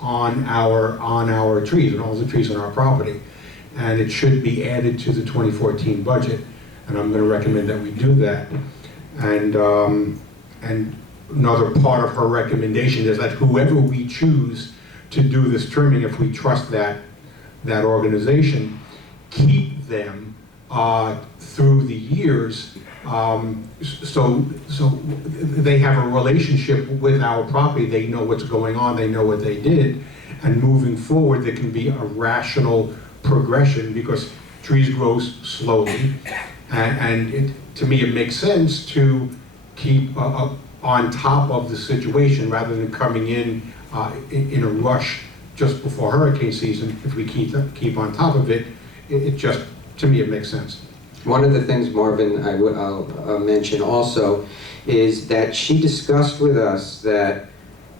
on our trees, and all the trees on our property. And it should be added to the 2014 budget, and I'm going to recommend that we do that. And another part of her recommendation is that whoever we choose to do this trimming, if we trust that organization, keep them through the years, so they have a relationship with our property. They know what's going on, they know what they did, and moving forward there can be a rational progression, because trees grow slowly, and to me it makes sense to keep on top of the situation rather than coming in a rush just before hurricane season. If we keep on top of it, it just, to me, it makes sense. One of the things, Marvin, I'll mention also, is that she discussed with us that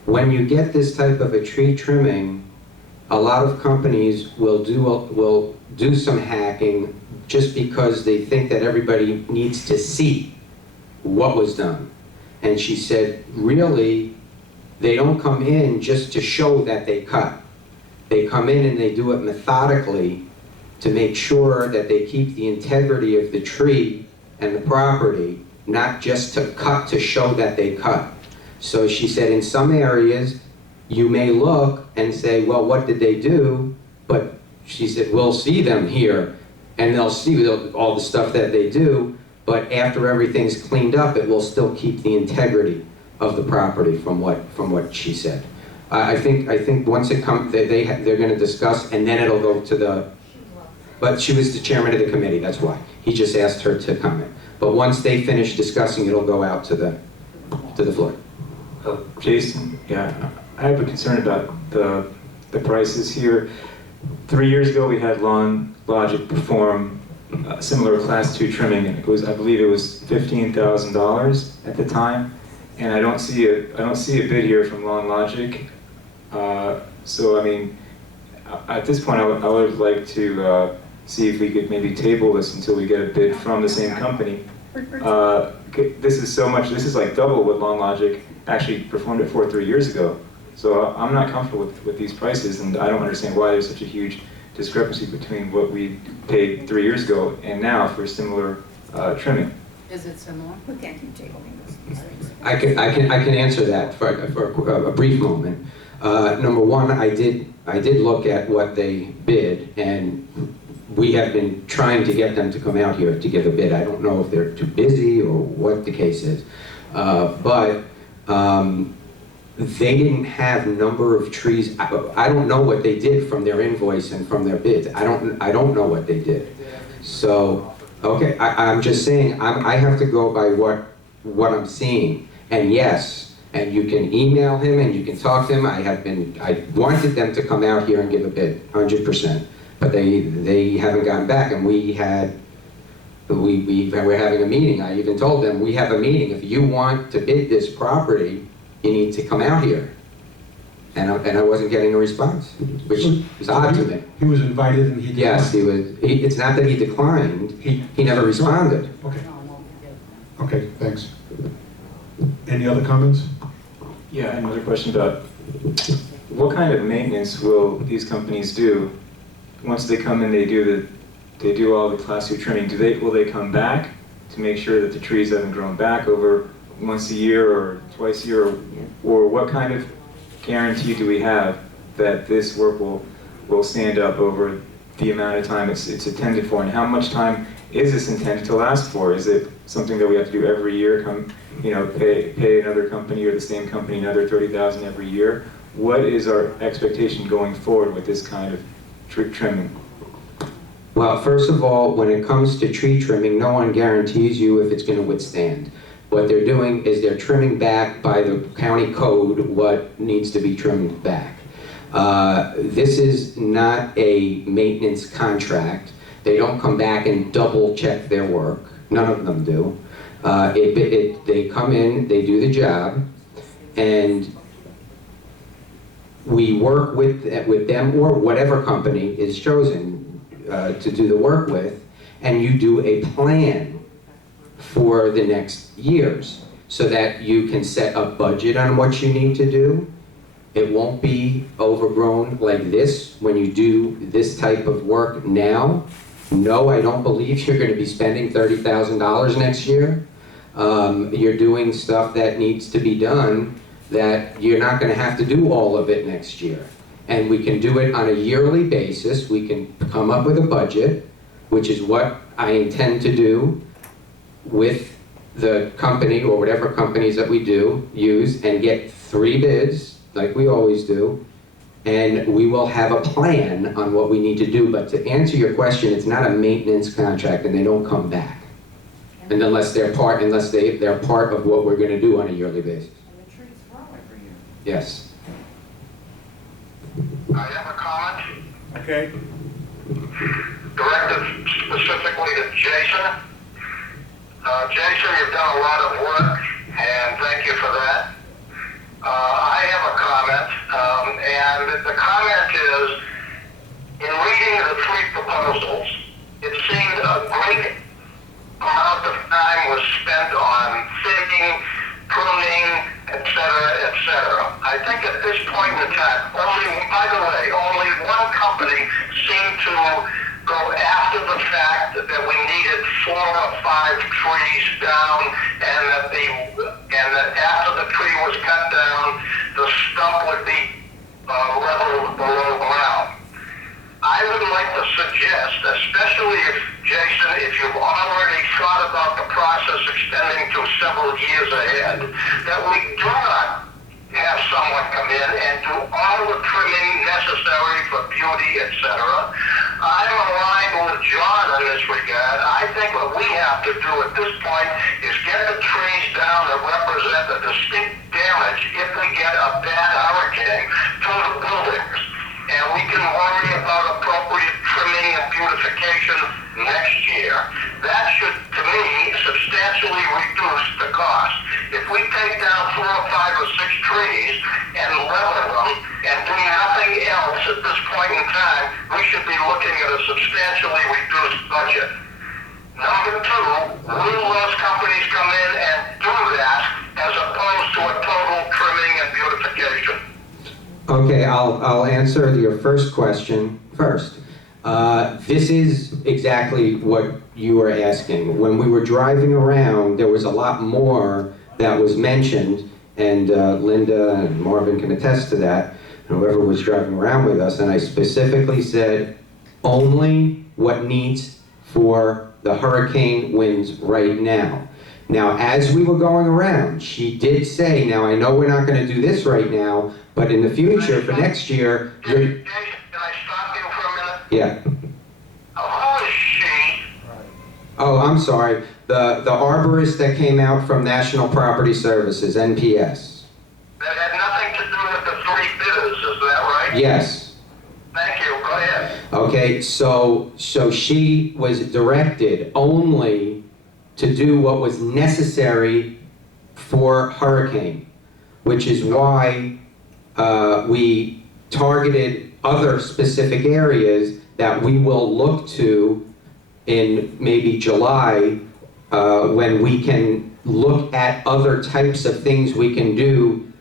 when you get this type of a tree trimming, a lot of companies will do some hacking just because they think that everybody needs to see what was done. And she said, really, they don't come in just to show that they cut. They come in and they do it methodically to make sure that they keep the integrity of the tree and the property, not just to cut to show that they cut. So she said in some areas, you may look and say, well, what did they do? But she said, we'll see them here, and they'll see all the stuff that they do, but after everything's cleaned up, it will still keep the integrity of the property from what she said. I think once it comes, they're going to discuss, and then it'll go to the, but she was the chairman of the committee, that's why. He just asked her to comment. But once they finish discussing, it'll go out to the floor. Jason, yeah, I have a concern about the prices here. 3 years ago, we had Lawn Logic perform similar Class 2 trimming, and it was, I believe it was $15,000 at the time, and I don't see a bid here from Lawn Logic. So I mean, at this point, I would like to see if we could maybe table this until we get a bid from the same company. This is so much. This is like double what Lawn Logic actually performed it for 3 years ago. So I'm not comfortable with these prices, and I don't understand why there's such a huge discrepancy between what we paid 3 years ago and now for similar trimming. Is it similar? We can't keep tabling this. I can answer that for a brief moment. Number one, I did look at what they bid, and we have been trying to get them to come out here to give a bid. I don't know if they're too busy or what the case is, but they didn't have number of trees. I don't know what they did from their invoice and from their bids. I don't know what they did. So, okay, I'm just saying, I have to go by what I'm seeing. And yes, and you can email him and you can talk to him. I wanted them to come out here and give a bid, 100%. But they haven't gotten back, and we're having a meeting. I even told them, we have a meeting. If you want to bid this property, you need to come out here. And I wasn't getting a response, which is odd to me. He was invited and he declined. Yes, he was. It's not that he declined. He never responded. Okay. Okay, thanks. Any other comments? Yeah, another question about what kind of maintenance will these companies do once they come in? They do all the Class 2 trimming. Will they come back to make sure that the trees haven't grown back over once a year or twice a year, or what kind of guarantee do we have that this work will stand up over the amount of time it's intended for, and how much time is this intended to last for? Is it something that we have to do every year? Pay another company or the same company another $30,000 every year? What is our expectation going forward with this kind of tree trimming? Well, first of all, when it comes to tree trimming, no one guarantees you if it's going to withstand. What they're doing is they're trimming back by the county code what needs to be trimmed back. This is not a maintenance contract. They don't come back and double check their work. None of them do. They come in, they do the job, and we work with them or whatever company is chosen to do the work with, and you do a plan for the next years so that you can set a budget on what you need to do, It won't be overgrown like this when you do this type of work now. No, I don't believe you're going to be spending $30,000 next year. You're doing stuff that needs to be done that you're not going to have to do all of it next year. And we can do it on a yearly basis. We can come up with a budget, which is what I intend to do with the company or whatever companies that we do use, and get 3 bids like we always do, and we will have a plan on what we need to do. But to answer your question, it's not a maintenance contract, and they don't come back. And unless they're part of what we're going to do on a yearly basis. And the trees grow every year. Yes. I have a comment Okay. directed specifically to Jason. Jason, you've done a lot of work, and thank you for that. I have a comment, and the comment is, in reading the 3 proposals, it seemed a great amount of time was spent on thinning, pruning, etc. I think at this point in time, only one company seemed to go after the fact that we needed 4 or 5 trees down, and that after the tree was cut down, the stump would be leveled below ground. I would like to suggest, especially if you've already thought about the process extending to several years ahead, that we do not have someone come in and do all the trimming necessary for beauty, etc. I'm aligned with John in this regard. I think what we have to do at this point is get the trees down that represent the distinct damage if we get a bad hurricane to the buildings. And we can worry about appropriate trimming and beautification next year. That should, to me, substantially reduce the cost. If we take down 4 or 5 or 6 trees and level them and do nothing else at this point in time, we should be looking at a substantially reduced budget. Number 2, will those companies come in and do that as opposed to a total trimming and beautification? Okay, I'll answer your first question first. This is exactly what you were asking. When we were driving around, there was a lot more that was mentioned, and Linda and Marvin can attest to that, whoever was driving around with us, and I specifically said only what needs for the hurricane winds right now. Now, as we were going around, she did say, now I know we're not going to do this right now, but in the future, for next year, Jason, can I stop you for a minute? yeah. Who is she? Oh, I'm sorry. The arborist that came out from National Property Services, NPS. That had nothing to do with the 3 bidders, is that right? Yes. Thank you, go ahead. Okay, so she was directed only to do what was necessary for hurricane, which is why we targeted other specific areas that we will look to in maybe July, when we can look at other types of things we can do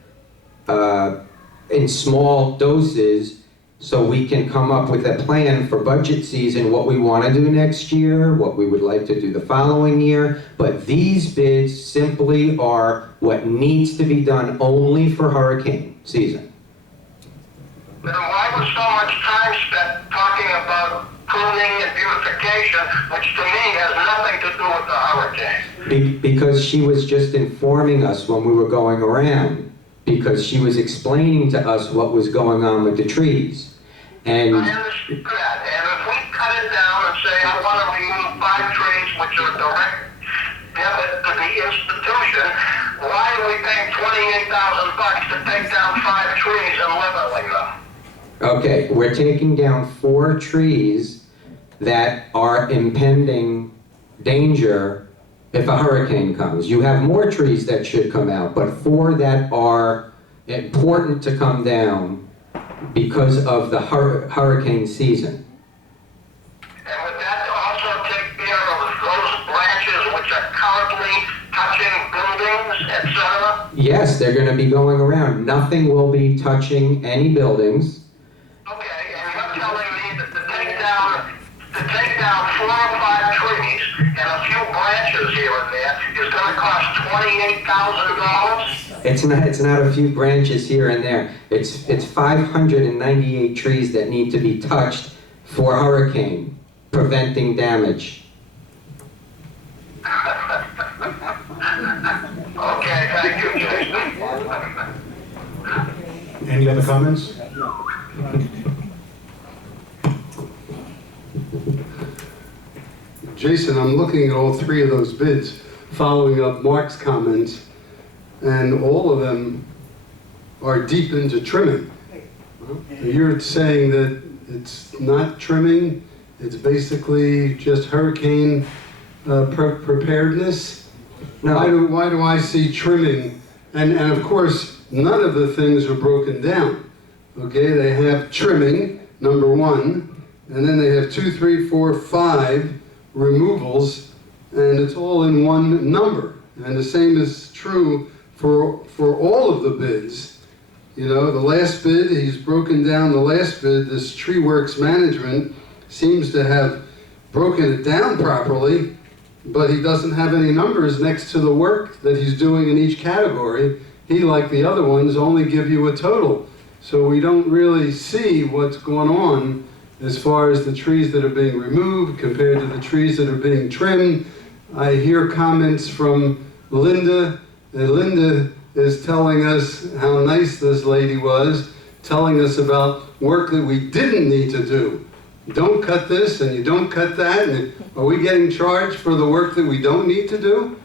in small doses, so we can come up with a plan for budget season, what we want to do next year, what we would like to do the following year. But these bids simply are what needs to be done only for hurricane season. Then why was so much time spent talking about pruning and beautification, which to me has nothing to do with the hurricane? Because she was just informing us when we were going around, because she was explaining to us what was going on with the trees. And I understand that, and if we cut it down and say, I want to remove 5 trees which are direct debit to the institution, why are we paying $28,000 to take down 5 trees and leveling them? okay, we're taking down 4 trees that are impending danger if a hurricane comes. You have more trees that should come out, but 4 that are important to come down because of the hurricane season. And would that also take care of those branches which are currently touching buildings, etc.? Yes, Yes, they're gonna be going around. Nothing will be touching any buildings. Okay, and you're telling me that to take down 4 or 5 trees and a few branches here and there is gonna cost $28,000? It's not a few branches here and there. It's 598 trees that need to be touched for hurricane, preventing damage. Okay, thank you, Jason. Any other comments? Jason, I'm looking at all 3 of those bids, following up Mark's comments, and all of them are deep into trimming. You're saying that it's not trimming, it's basically just hurricane preparedness? No. Why do I see trimming? And of course, none of the things are broken down. Okay, they have trimming, number 1, and then they have 2, 3, 4, 5 removals, and it's all in one number. And the same is true for all of the bids. You know, the last bid, he's broken down the last bid. This Tree Works Management seems to have broken it down properly, but he doesn't have any numbers next to the work that he's doing in each category. He, like the other ones, only give you a total. So we don't really see what's going on as far as the trees that are being removed compared to the trees that are being trimmed. I hear comments from Linda, and Linda is telling us how nice this lady was, telling us about work that we didn't need to do. Don't cut this and you don't cut that, and are we getting charged for the work that we don't need to do?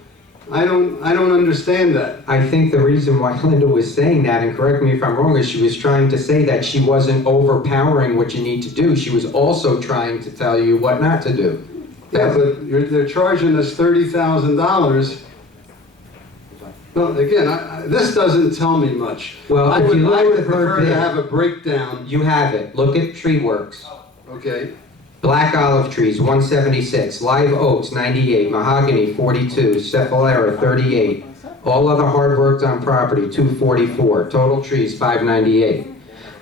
I don't understand that. I think the reason why Linda was saying that, and correct me if I'm wrong, is she was trying to say that she wasn't overpowering what you need to do. She was also trying to tell you what not to do. Yeah, but they're charging us $30,000. Well, again, this doesn't tell me much. Well, I if would you look at her prefer to bid- have a breakdown. You have it. Look at Tree Works. Okay, Black olive trees, 176. Live oaks, 98. Mahogany, 42. Cephalera, 38. All other hard worked on property, 244. Total trees, 598.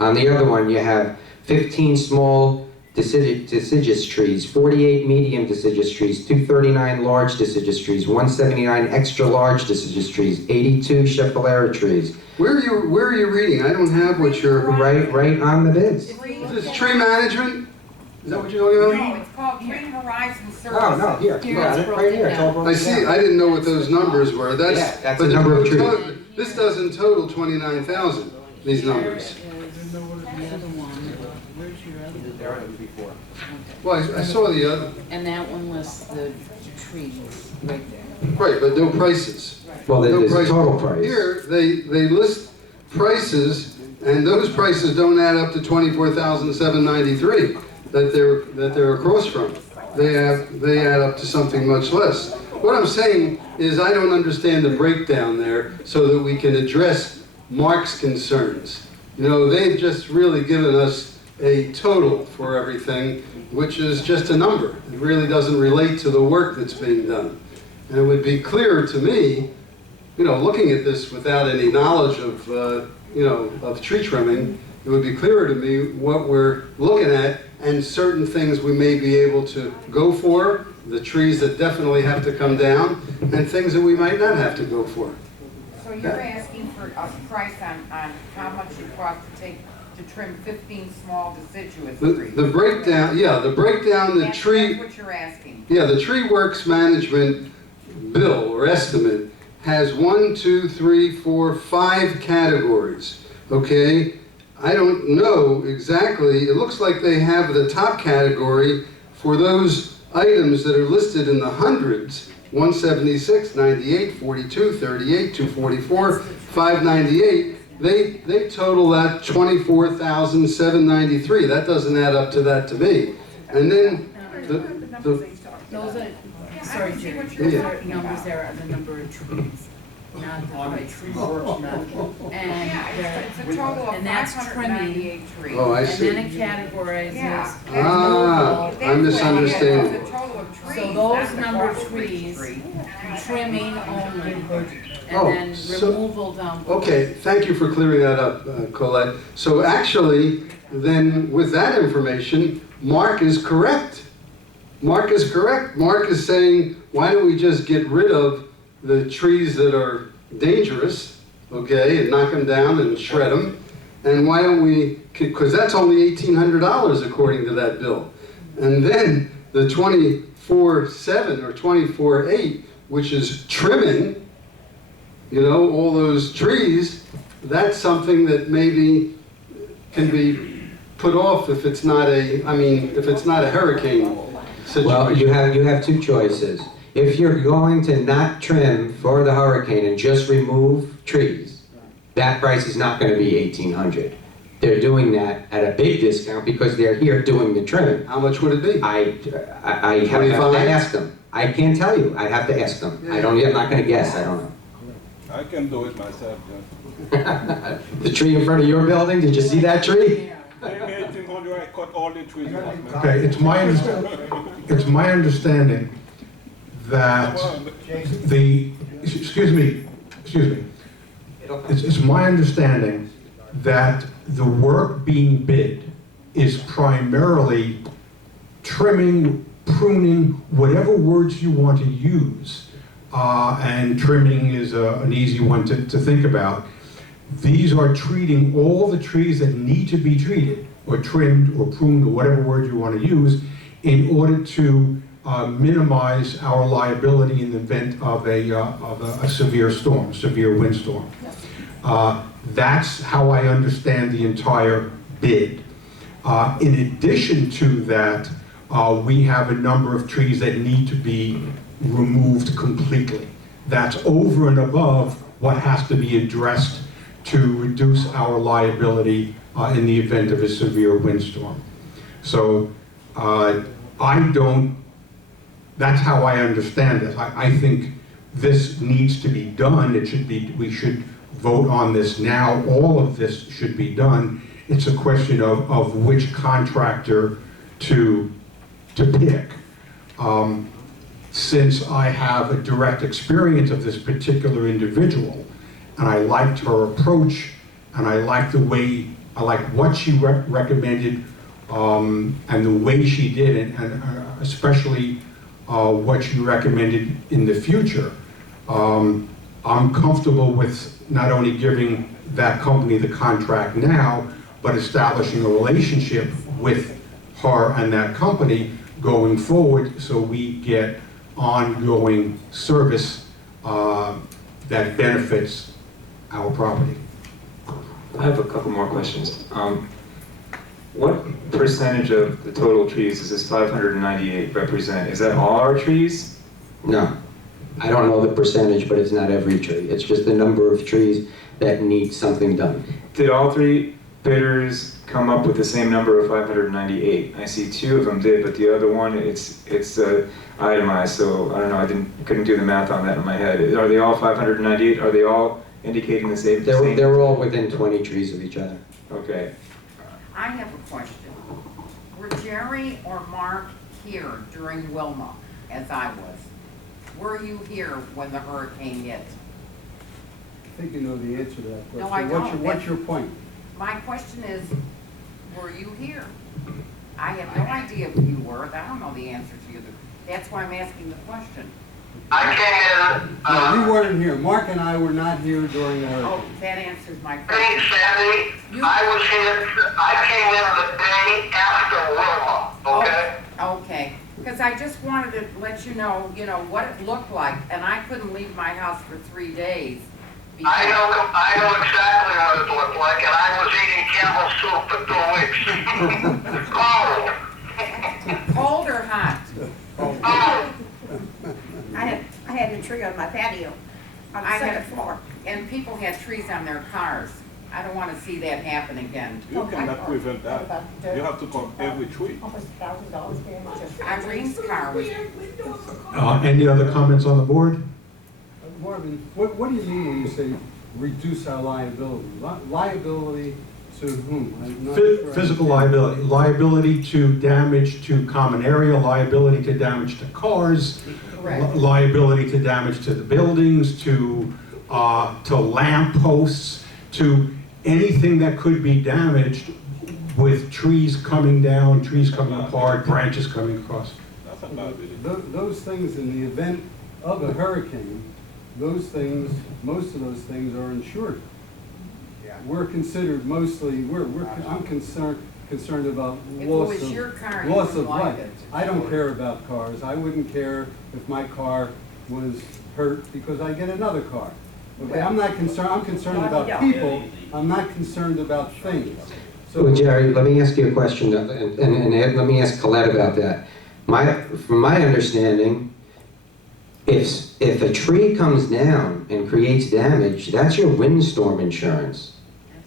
On the other one, you have 15 small deciduous trees, 48 medium deciduous trees, 239 large deciduous trees, 179 extra large deciduous trees, 82 Cephalera trees. where are you reading? I don't have what you're. Right on the bids. Is this tree management? Is that what you're talking No, about? it's called Tree Horizon Service. Oh, no, here, you got it, right here. It's all broken I see. down. I didn't know what those numbers were. Yeah, that's the but number of this doesn't total 29,000. These numbers. The other one, where's your other? There it was before. Well, I saw the other. And that one was the trees, right there. Right, but no prices. Well, No there's a price. total price. Here, they list prices, and those prices don't add up to 24,793 that they're across from. They add up to something much less. What I'm saying is I don't understand the breakdown there so that we can address Mark's concerns. You know, they've just really given us a total for everything, which is just a number. It really doesn't relate to the work that's being done. And it would be clearer to me, you know, looking at this without any knowledge of, of tree trimming, it would be clearer to me what we're looking at and certain things we may be able to go for, the trees that definitely have to come down, and things that we might not have to go for. So you're asking for a price on how much it costs to trim 15 small deciduous trees? The breakdown, the That's tree, what you're asking. yeah, the Tree Works Management bill or estimate has 1, 2, 3, 4, 5 categories, okay? I don't know exactly, it looks like they have the top category for those items that are listed in the hundreds, 176, 98, 42, 38, 244, 598. They total that 24,793. That doesn't add up to that to me. And then Those are, sorry, Jerry, what those you're are talking numbers about. there are the number of trees, not the price. Yeah, it's a And total of and that's 598 trees. Oh, I and see. then it categorizes. Yeah. Ah, I'm misunderstanding. It's a total of trees. So not those the number cost of each trees, tree. trimming only, Oh, and then so- removal down below. Okay, thank you for clearing that up, Colette. So actually, then with that information, Mark is correct. Mark is correct. Mark is saying, why don't we just get rid of the trees that are dangerous, okay, and knock them down and shred them? And why don't we, because that's only $1,800 according to that bill. And then the 24/7 or 24/8, which is trimming, you know, all those trees, that's something that maybe can be put off if it's not a, I mean, if it's not a hurricane situation. Well, you have two choices. If you're going to not trim for the hurricane and just remove trees, that price is not going to be $1,800. They're doing that at a big discount because they're here doing the trimming. How much would it be? I have to 25? ask them. I can't tell you. I'd have to ask them. I'm not going to guess. I don't know. I can do it myself, The tree in front of your building, did you see that tree? Maybe 1800, I cut all the trees off. Okay, it's my understanding that excuse me. It's my understanding that the work being bid is primarily trimming, pruning, whatever words you want to use, and trimming is an easy one to think about. These are treating all the trees that need to be treated, or trimmed, or pruned, or whatever word you want to use, in order to minimize our liability in the event of a severe storm, severe windstorm. That's how I understand the entire bid. In addition to that, we have a number of trees that need to be removed completely. That's over and above what has to be addressed to reduce our liability in the event of a severe windstorm. So that's how I understand it. I think this needs to be done. We should vote on this now. All of this should be done. It's a question of which contractor to pick. Since I have a direct experience of this particular individual, and I liked her approach, and I liked what she recommended, and the way she did it, and especially what she recommended in the future. I'm comfortable with not only giving that company the contract now, but establishing a relationship with her and that company going forward, so we get ongoing service that benefits our property. I have a couple more questions. What percentage of the total trees does this 598 represent? Is that all our trees? No. I don't know the percentage, but it's not every tree. It's just the number of trees that need something done. Did all three bidders come up with the same number of 598? I see two of them did, but the other one, it's itemized, so I don't know, couldn't do the math on that in my head. Are they all 598? Are they all indicating the same? They're all within 20 trees of each other. Okay. I have a question. Were Jerry or Mark here during Wilma, as I was? Were you here when the hurricane hit? I think you know the answer to that question. No, I don't. What's your point? My question is, were you here? I have no idea who you were. I don't know the answer to you. That's why I'm asking the question. I came in, No, you weren't here. Mark and I were not here during the hurricane. Oh, that answers my hey, question. Sandy, I was here, I came in the day after Wilma, okay? Okay, because I just wanted to let you know, what it looked like, and I couldn't leave my house for 3 days. I know exactly what it looked like, and I was eating Campbell soup for 2 weeks. Cold. Cold or hot? Oh, I had a tree on my patio on the I second had- floor. And people had trees on their cars. I don't want to see that happen again. You cannot prevent that. You have to cut every tree. Almost $1,000 damage. Irene's car was, Any other comments on the board? Marvin, what do you mean when you say reduce our liability? Liability to whom? I'm not sure I Physical understand. liability to damage to common area, liability to damage to cars, correct. liability to damage to the buildings, to to lamp posts, to anything that could be damaged with trees coming down, trees coming apart, branches coming across. That's a bad idea. Those things, in the event of a hurricane, those things, most of those things are insured. We're considered mostly, I'm concerned about If it loss was your car, of, you loss wouldn't of like life. it. I don't care about cars. I wouldn't care if my car was hurt because I get another car. Okay, I'm not concerned, I'm concerned about people, I'm not concerned about things. Well, Jerry, let me ask you a question, and let me ask Colette about that. From my understanding, if a tree comes down and creates damage, that's your windstorm insurance.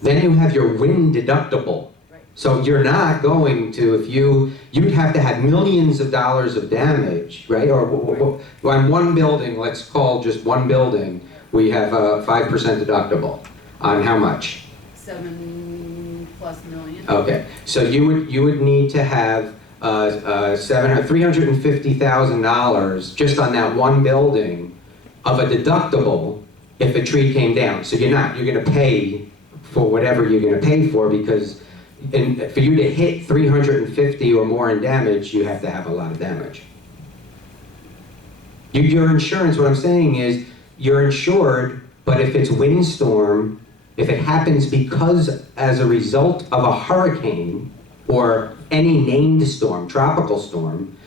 Then you have your wind deductible. So you're not going to, you'd have to have millions of dollars of damage, right? Or on one building, let's call just one building, we have a 5% deductible. On how much? 7+ million. Okay, so you would need to have $350,000 just on that one building of a deductible if a tree came down. So you're going to pay for whatever you're going to pay for, because for you to hit 350 or more in damage, you have to have a lot of damage. Your insurance, what I'm saying is, you're insured, but if it's windstorm, if it happens as a result of a hurricane or any named storm, tropical storm,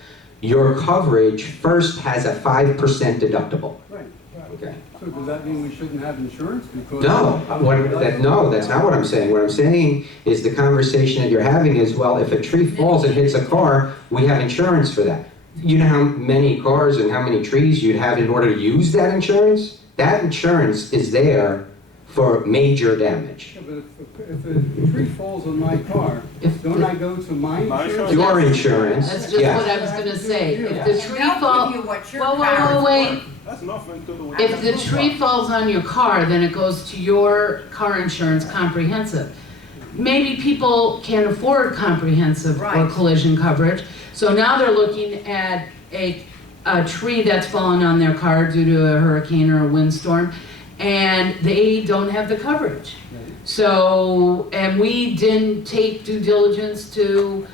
your coverage first has a 5% deductible. Right. Okay. So does that mean we shouldn't have insurance because? No, no, that's not what I'm saying. What I'm saying is the conversation that you're having is, well, if a tree falls and hits a car, we have insurance for that. You know how many cars and how many trees you'd have in order to use that insurance? That insurance is there for major damage. Yeah, but if a tree falls on my car, don't I go to my insurance? Your insurance, That's just yeah. what I was gonna say. If the tree They'll falls, give you what your whoa, car is whoa, wait. worth. That's nothing to do with If the tree falls on your car, then it goes to your car insurance comprehensive. Maybe people can't afford comprehensive or Right. collision coverage, so now they're looking at a tree that's fallen on their car due to a hurricane or a windstorm, and they don't have the coverage. So, and we didn't take due diligence to,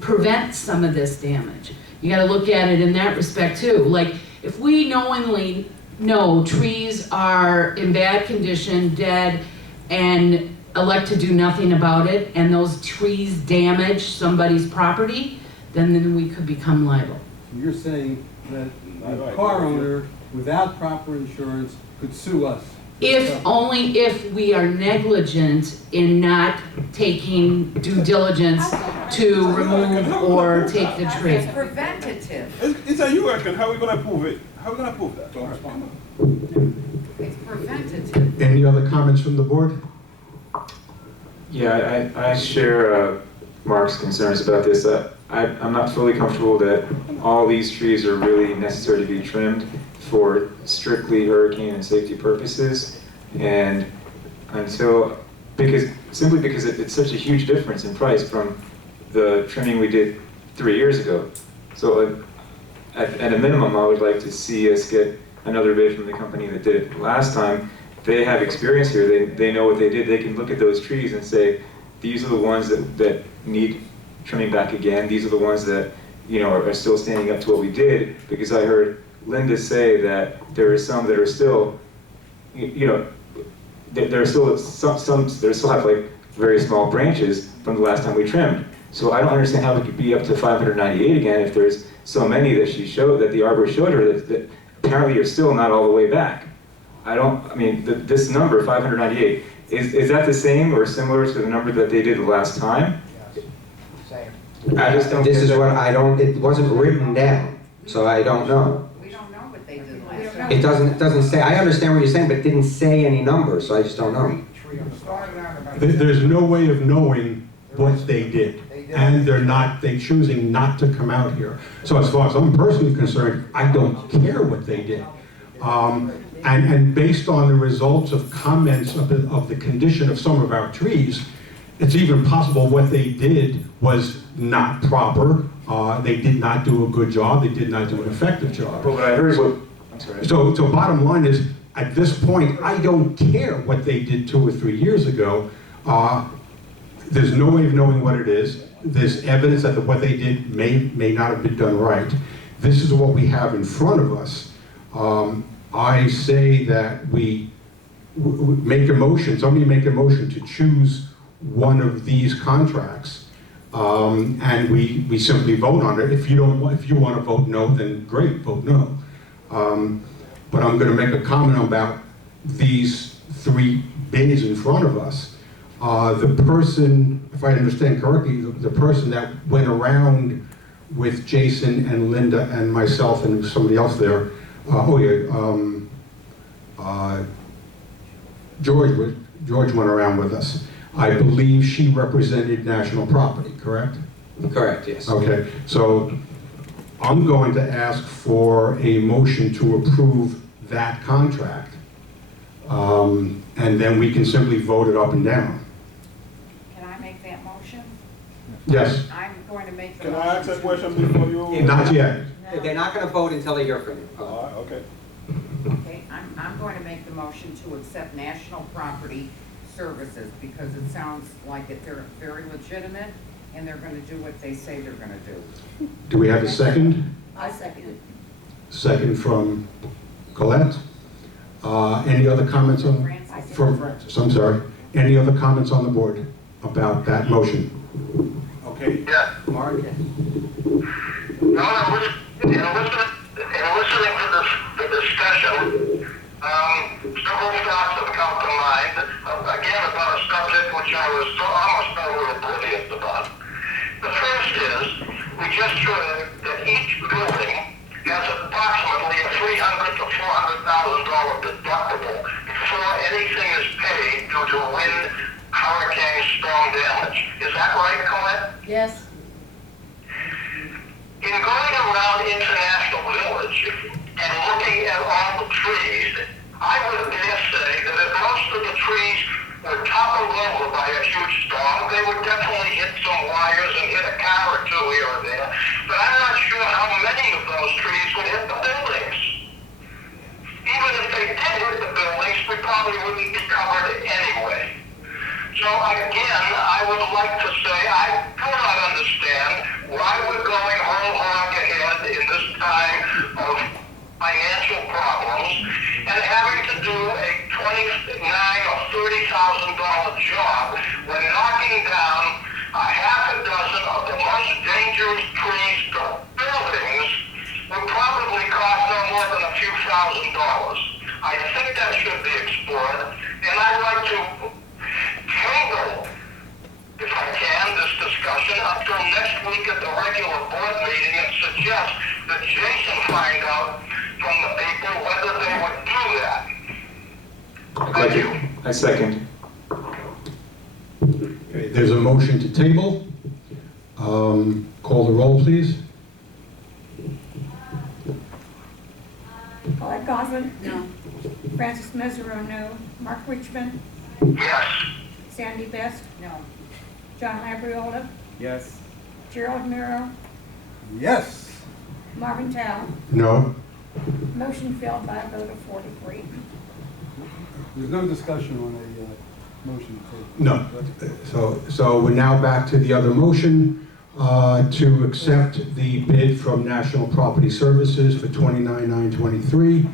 prevent some of this damage. You gotta look at it in that respect too. Like, if we knowingly know trees are in bad condition, dead, and elect to do nothing about it, and those trees damage somebody's property, then we could become liable. So you're saying that the car owner, without proper insurance, could sue us? Only if we are negligent in not taking due diligence to remove or take the tree. It's preventative. It's a hurricane. How are we going to prove it? How are we going to prove that? It's preventative. Any other comments from the board? Yeah, I share Mark's concerns about this. I'm not fully comfortable that all these trees are really necessary to be trimmed for strictly hurricane and safety purposes, and simply because it's such a huge difference in price from the trimming we did 3 years ago. So at a minimum, I would like to see us get another bid from the company that did it last time. They have experience here, they know what they did. They can look at those trees and say, these are the ones that need trimming back again. These are the ones that are still standing up to what we did, because I heard Linda say that there are some that are still, there are still some that still have like very small branches from the last time we trimmed. So I don't understand how we could be up to 598 again if there's so many that the arborist showed her that apparently are still not all the way back. This number, 598, is that the same or similar to the number that they did the last time? I just don't. It wasn't written down, so I don't know. We don't know what they did last time. It doesn't say, I understand what you're saying, but it didn't say any numbers, so I just don't know. There's no way of knowing what they did, and they're choosing not to come out here. So as far as I'm personally concerned, I don't care what they did. And based on the results of comments of the condition of some of our trees, it's even possible what they did was not proper. They did not do a good job. They did not do an effective job. But what I heard I'm sorry. So bottom line is, at this point, I don't care what they did 2 or 3 years ago. There's no way of knowing what it is. There's evidence that what they did may not have been done right. This is what we have in front of us. I say that we make a motion, somebody make a motion to choose one of these contracts, and we simply vote on it. If you want to vote no, then great, vote no. But I'm going to make a comment about these 3 bids in front of us. The person, if I understand correctly, the person that went around with Jason and Linda and myself and somebody else there, George went around with us. I believe she represented National Property, correct? Correct, yes. Okay, so I'm going to ask for a motion to approve that contract. And then we can simply vote it up and down. Can I make that motion? Yes, I'm going to make the Can motion. I ask a question before you? not yet. They're not gonna vote until they hear from you. All right, okay. Okay, I'm going to make the motion to accept National Property Services because it sounds like they're very legitimate and they're gonna do what they say they're gonna do. Do we have a second? I second it. Second from Colette. Any other comments on, Francis? from, I'm sorry, any other comments on the board about that motion? Okay. Yeah. Mark? No, in listening to the discussion, several thoughts have come to mind, again, about a subject which I was almost totally oblivious about. The first is, we just heard that each building has approximately a $300,000 to $400,000 deductible before anything is paid due to wind, hurricane, storm damage. Is that right, Colette? Yes. In going around International Village and looking at all the trees, I would dare say that if most of the trees were toppled over by a huge storm, they would definitely hit some wires and hit a car or two here or there. But I'm not sure how many of those trees would hit the buildings. Even if they did hit the buildings, we probably wouldn't be covered anyway. So again, I would like to say I do not understand why we're going whole hog ahead in this time of financial problems and having to do a $29,000 or $30,000 job when knocking down a half a dozen of the most dangerous trees to buildings would probably cost no more than a few $1,000s. I think that should be explored, and I'd like to table, if I can, this discussion until next week at the regular board meeting and suggest that Jason find out from the people whether they would do that. Thank you. I second. Okay, there's a motion to table. Call the roll, please. Colette Goslin? No. Francis Mesereau, no. Mark Richmond? Yes. Sandy Best? No. John Labriola? Yes. Gerald Miro? Yes. Marvin Tao? No? Motion failed by a vote of 43. There's no discussion on a motion to No. So we're now back to the other motion to accept the bid from National Property Services for $29,923.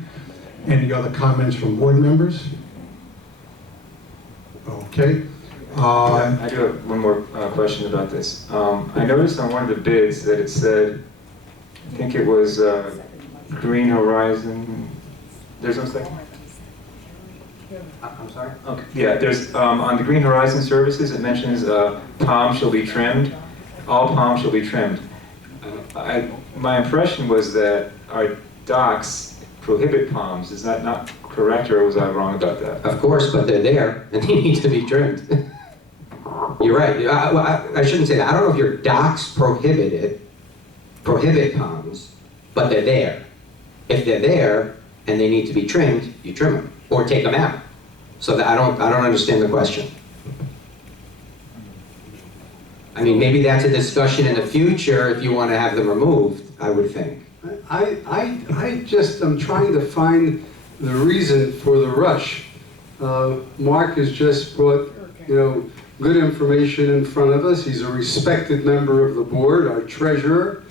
Any other comments from board members? Okay. I do have one more question about this. I noticed on one of the bids that it said, I think it was Green Horizon, there's no second? I'm sorry? Okay, yeah, there's, on the Green Horizon Services, it mentions palm shall be trimmed, all palm shall be trimmed. My impression was that our docks prohibit palms. Is that not correct, or was I wrong about that? Of course, but they're there and they need to be trimmed. You're right. I shouldn't say that. I don't know if your docks prohibit palms, but they're there. If they're there and they need to be trimmed, you trim them or take them out. So that I don't understand the question. I mean, maybe that's a discussion in the future if you want to have them removed, I would think. I just am trying to find the reason for the rush. Mark has just brought, good information in front of us. He's a respected member of the board, our treasurer.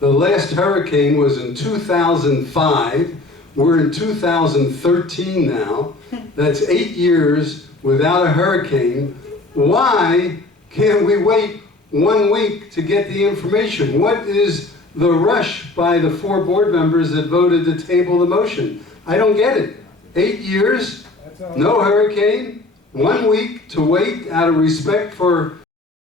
The last hurricane was in 2005. We're in 2013 now. That's 8 years without a hurricane. Why can't we wait 1 week to get the information? What is the rush by the 4 board members that voted to table the motion? I don't get it. 8 years, no hurricane, 1 week to wait out of respect for